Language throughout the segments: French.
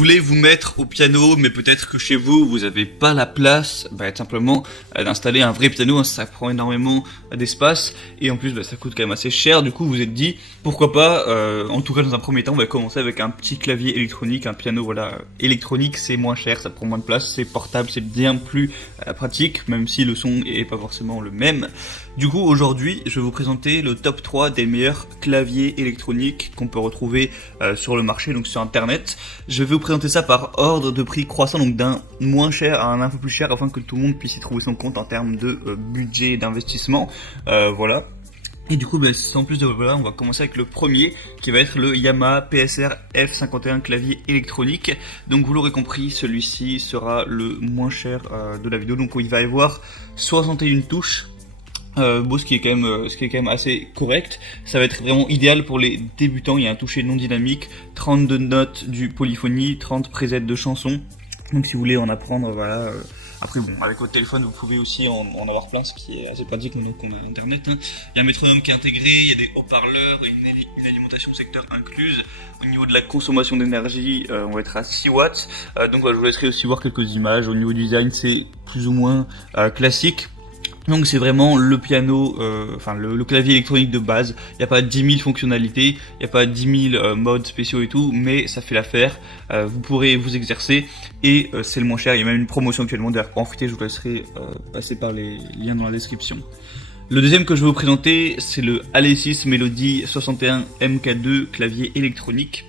voulez vous mettre au piano, mais peut-être que chez vous, vous n'avez pas la place, tout simplement d'installer un vrai piano, ça prend énormément d'espace, et en plus ça coûte quand même assez cher, du coup vous vous êtes dit, pourquoi pas, en tout cas dans un premier temps, on va commencer avec un petit clavier électronique, un piano électronique, c'est moins cher, ça prend moins de place, c'est portable, c'est bien plus pratique, même si le son est pas forcément le même. Du coup aujourd'hui, je vais vous présenter le top 3 des meilleurs claviers électroniques qu'on peut retrouver sur le marché, donc sur internet. Je vais vous présenter ça par ordre de prix croissant, donc d'un moins cher à un peu plus cher, afin que tout le monde puisse y trouver son compte en termes de budget d'investissement. Voilà. Et du coup, sans plus de blabla, on va commencer avec le premier, qui va être le Yamaha PSR F51 clavier électronique. Donc vous l'aurez compris, celui-ci sera le moins cher de la vidéo. Donc il va y avoir 61 touches. Ce qui est quand même assez correct. Ça va être vraiment idéal pour les débutants. Il y a un toucher non dynamique, 32 notes du polyphonie, 30 presets de chansons. Donc si vous voulez en apprendre, voilà. Après bon, avec votre téléphone vous pouvez aussi en avoir plein, ce qui est assez pratique quand on a internet. Il y a un métronome qui est intégré, il y a des haut-parleurs et une alimentation secteur incluse. Au niveau de la consommation d'énergie, on va être à 6 watts. Donc je vous laisserai aussi voir quelques images. Au niveau du design, c'est plus ou moins classique. Donc c'est vraiment le piano, le clavier électronique de base. Il n'y a pas 10 000 fonctionnalités, il n'y a pas 10 000 modes spéciaux et tout, mais ça fait l'affaire. Vous pourrez vous exercer et c'est le moins cher. Il y a même une promotion actuellement, d'ailleurs pour en profiter je vous laisserai passer par les liens dans la description. Le deuxième que je vais vous présenter, c'est le Alesis Melody 61 MK2 clavier électronique.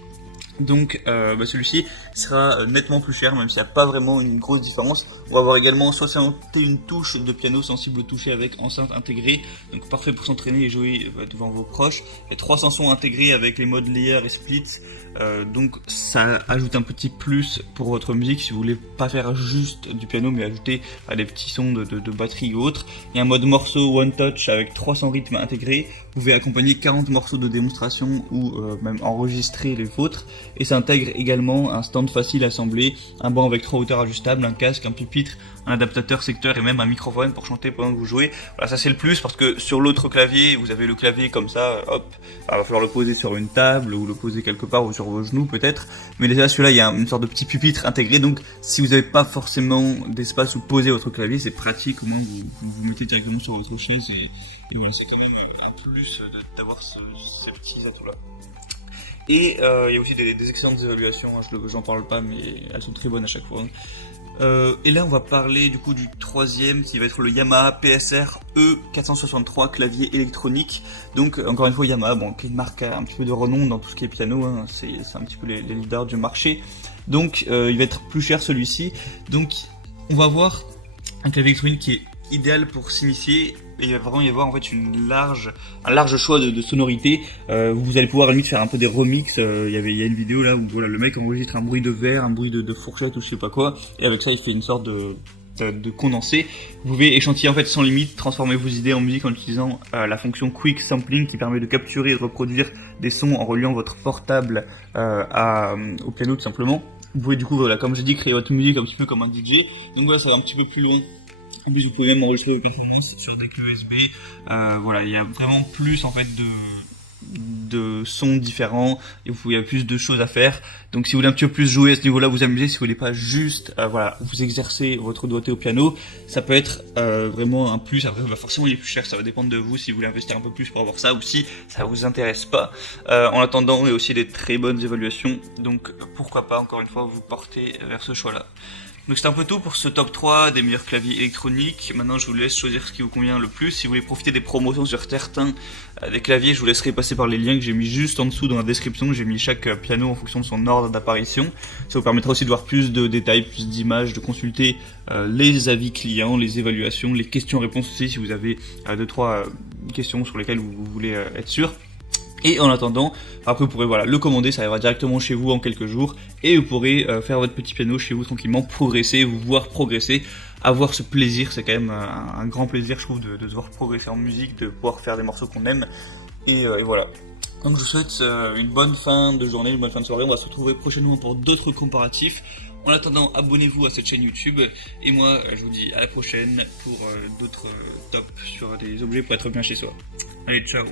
Donc celui-ci sera nettement plus cher, même s'il n'y a pas vraiment une grosse différence. On va avoir également 61 touches de piano sensible au toucher avec enceinte intégrée, donc parfait pour s'entraîner et jouer devant vos proches. Et 300 sons intégrés avec les modes layer et split, donc ça ajoute un petit plus pour votre musique si vous voulez pas faire juste du piano mais ajouter des petits sons de batterie ou autre. Il y a un mode morceau one touch avec 300 rythmes intégrés. Vous pouvez accompagner 40 morceaux de démonstration ou même enregistrer les vôtres. Et ça intègre également un stand facile à assembler, un banc avec 3 hauteurs ajustables, un casque, un pupitre, un adaptateur secteur et même un microphone pour chanter pendant que vous jouez. Voilà, ça c'est le plus parce que sur l'autre clavier, vous avez le clavier comme ça, hop, il va falloir le poser sur une table ou le poser quelque part ou sur vos genoux peut-être. Mais là, celui-là, il y a une sorte de petit pupitre intégré, donc si vous n'avez pas forcément d'espace où poser votre clavier, c'est pratique, au moins vous mettez directement sur votre chaise et voilà, c'est quand même un plus d'avoir ces petits atouts-là. Et il y a aussi des excellentes évaluations, j'en parle pas mais elles sont très bonnes à chaque fois. Et là on va parler du coup du troisième qui va être le Yamaha PSR E463 clavier électronique. Donc encore une fois Yamaha, qui est une marque un petit peu de renom dans tout ce qui est piano, c'est un petit peu les leaders du marché. Donc il va être plus cher celui-ci. Donc on va avoir un clavier électronique qui est idéal pour s'initier. Et il va vraiment y avoir en fait un large choix de sonorités. Vous allez pouvoir à la limite faire un peu des remixes. Il y a une vidéo là où voilà, le mec enregistre un bruit de verre, un bruit de fourchette ou je sais pas quoi, et avec ça il fait une sorte de condensé. Vous pouvez échantiller en fait sans limite, transformer vos idées en musique en utilisant la fonction Quick Sampling qui permet de capturer et de reproduire des sons en reliant votre portable au piano tout simplement. Vous pouvez du coup, voilà, comme j'ai dit, créer votre musique un petit peu comme un DJ. Donc voilà, ça va un petit peu plus loin. En plus, vous pouvez même enregistrer vos performances sur des clés USB. Voilà, il y a vraiment plus en fait de sons différents et il y a plus de choses à faire. Donc si vous voulez un petit peu plus jouer à ce niveau-là, vous amuser, si vous voulez pas juste vous exercer votre doigté au piano, ça peut être vraiment un plus. Après forcément il est plus cher, ça va dépendre de vous si vous voulez investir un peu plus pour avoir ça ou si ça vous intéresse pas. En attendant, il y a aussi des très bonnes évaluations, donc pourquoi pas encore une fois vous porter vers ce choix-là. Donc c'est un peu tout pour ce top 3 des meilleurs claviers électroniques. Maintenant je vous laisse choisir ce qui vous convient le plus. Si vous voulez profiter des promotions sur certains des claviers, je vous laisserai passer par les liens que j'ai mis juste en dessous dans la description. J'ai mis chaque piano en fonction de son ordre d'apparition. Ça vous permettra aussi de voir plus de détails, plus d'images, de consulter les avis clients, les évaluations, les questions-réponses aussi si vous avez 2-3 questions sur lesquelles vous voulez être sûr. Et en attendant, après vous pourrez le commander, ça arrivera directement chez vous en quelques jours et vous pourrez faire votre petit piano chez vous tranquillement, progresser, vous voir progresser, avoir ce plaisir. C'est quand même un grand plaisir je trouve de se voir progresser en musique, de pouvoir faire des morceaux qu'on aime et voilà. Donc je vous souhaite une bonne fin de journée, une bonne fin de soirée. On va se retrouver prochainement pour d'autres comparatifs. En attendant, abonnez-vous à cette chaîne YouTube et moi je vous dis à la prochaine pour d'autres tops sur des objets pour être bien chez soi. Allez, ciao.